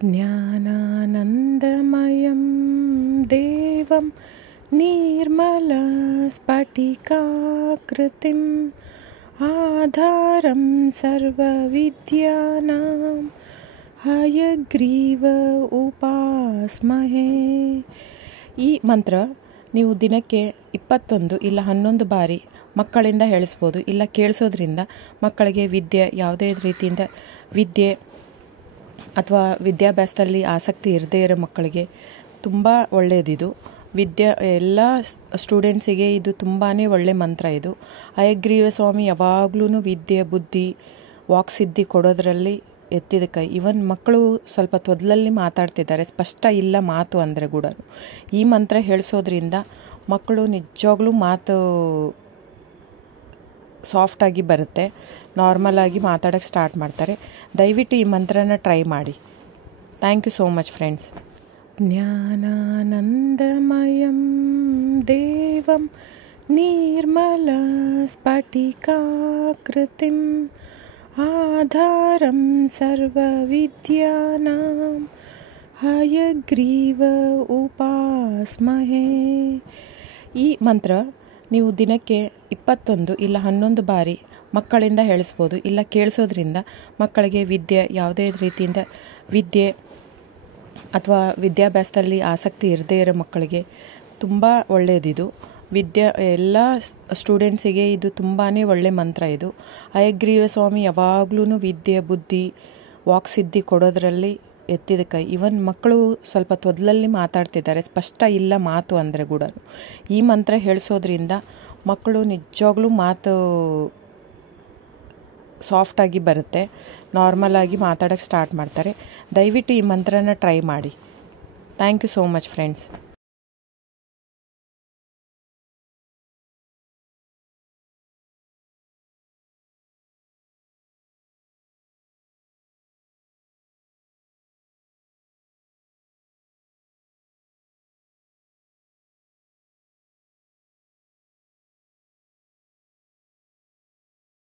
ज्ञानानन्दमयं देवं निर्मलस्फटिकाकृतिम् आधारं सर्वविद्यानां हयग्रीव उपास्महे। ಈ ಮಂತ್ರ ನೀವು ದಿನಕ್ಕೆ 21 ಇಲ್ಲ 11 ಬಾರಿ ಮಕ್ಕಳಿಂದ ಹೇಳಿಸ್ಬೋದು. ಇಲ್ಲ ಕೇಳಿಸೋದ್ರಿಂದ ಮಕ್ಕಳಿಗೆ ಯಾವುದೇ ರೀತಿಯಿಂದ ವಿದ್ಯೆ ಅಥವಾ ವಿದ್ಯಾಭ್ಯಾಸದಲ್ಲಿ ಆಸಕ್ತಿ ಇರದೇ ಇರೋ ಮಕ್ಕಳಿಗೆ ತುಂಬ ಒಳ್ಳೆಯದಿದು. ಎಲ್ಲ ಸ್ಟೂಡೆಂಟ್ಸಿಗೆ ಇದು ತುಂಬಾ ಒಳ್ಳೆ ಮಂತ್ರ. ಇದು ಹಯಗ್ರೀವ ಸ್ವಾಮಿ ಯಾವಾಗ್ಲೂ ವಿದ್ಯೆ, ಬುದ್ಧಿ, ವಾಕ್ಸಿದ್ಧಿ ಕೊಡೋದ್ರಲ್ಲಿ ಎತ್ತಿದ ಕೈ. ಇವನ್ ಮಕ್ಕಳು ಸ್ವಲ್ಪ ತೊದಲಲ್ಲಿ ಮಾತಾಡ್ತಿದ್ದಾರೆ, ಸ್ಪಷ್ಟ ಇಲ್ಲ ಮಾತು ಅಂದರೆ ಕೂಡ. ಈ ಮಂತ್ರ ಹೇಳಿಸೋದ್ರಿಂದ ಮಕ್ಕಳು ನಿಜವಾಗ್ಲೂ ಮಾತು ಸಾಫ್ಟಾಗಿ ಬರುತ್ತೆ, ನಾರ್ಮಲಾಗಿ ಮಾತಾಡೋಕ್ಕೆ ಸ್ಟಾರ್ಟ್ ಮಾಡ್ತಾರೆ. ದಯವಿಟ್ಟು ಈ ಮಂತ್ರನ ಟ್ರೈ ಮಾಡಿ. Thank you so much friends. ಜ್ಞಾನಾನಂದಮಯಂ ದೇವಂ ನಿರ್ಮಲಸ್ಫಟಿಕಾಕೃತಿಂ ಆಧಾರಂ ಸರ್ವವಿದ್ಯಾನಾಂ ಹಯಗ್ರೀವ ಉಪಾಸ್ಮಹೇ. ಈ ಮಂತ್ರ ನೀವು ದಿನಕ್ಕೆ 21 ಇಲ್ಲ 11 ಬಾರಿ ಮಕ್ಕಳಿಂದ ಹೇಳಿಸ್ಬೋದು. ಇಲ್ಲ ಕೇಳಿಸೋದ್ರಿಂದ ಮಕ್ಕಳಿಗೆ ಯಾವುದೇ ರೀತಿಯಿಂದ ವಿದ್ಯೆ ಅಥವಾ ವಿದ್ಯಾಭ್ಯಾಸದಲ್ಲಿ ಆಸಕ್ತಿ ಇರದೇ ಇರೋ ಮಕ್ಕಳಿಗೆ ತುಂಬ ಒಳ್ಳೆಯದಿದು. ಎಲ್ಲ ಸ್ಟೂಡೆಂಟ್ಸಿಗೆ ಇದು ತುಂಬಾ ಒಳ್ಳೆ ಮಂತ್ರ. ಇದು ಹಯಗ್ರೀವ ಸ್ವಾಮಿ ಯಾವಾಗ್ಲೂ ವಿದ್ಯೆ, ಬುದ್ಧಿ, ವಾಕ್ಸಿದ್ಧಿ ಕೊಡೋದ್ರಲ್ಲಿ ಎತ್ತಿದ ಕೈ. ಇವನ್ ಮಕ್ಕಳು ಸ್ವಲ್ಪ ತೊದಲಲ್ಲಿ ಮಾತಾಡ್ತಿದ್ದಾರೆ, ಸ್ಪಷ್ಟ ಇಲ್ಲ ಮಾತು ಅಂದರೆ ಕೂಡ. ಈ ಮಂತ್ರ ಹೇಳಿಸೋದ್ರಿಂದ ಮಕ್ಕಳು ನಿಜವಾಗ್ಲೂ ಮಾತು ಸಾಫ್ಟಾಗಿ ಬರುತ್ತೆ, ನಾರ್ಮಲಾಗಿ ಮಾತಾಡೋಕ್ಕೆ ಸ್ಟಾರ್ಟ್ ಮಾಡ್ತಾರೆ. ದಯವಿಟ್ಟು ಈ ಮಂತ್ರನ ಟ್ರೈ ಮಾಡಿ. Thank you so much friends.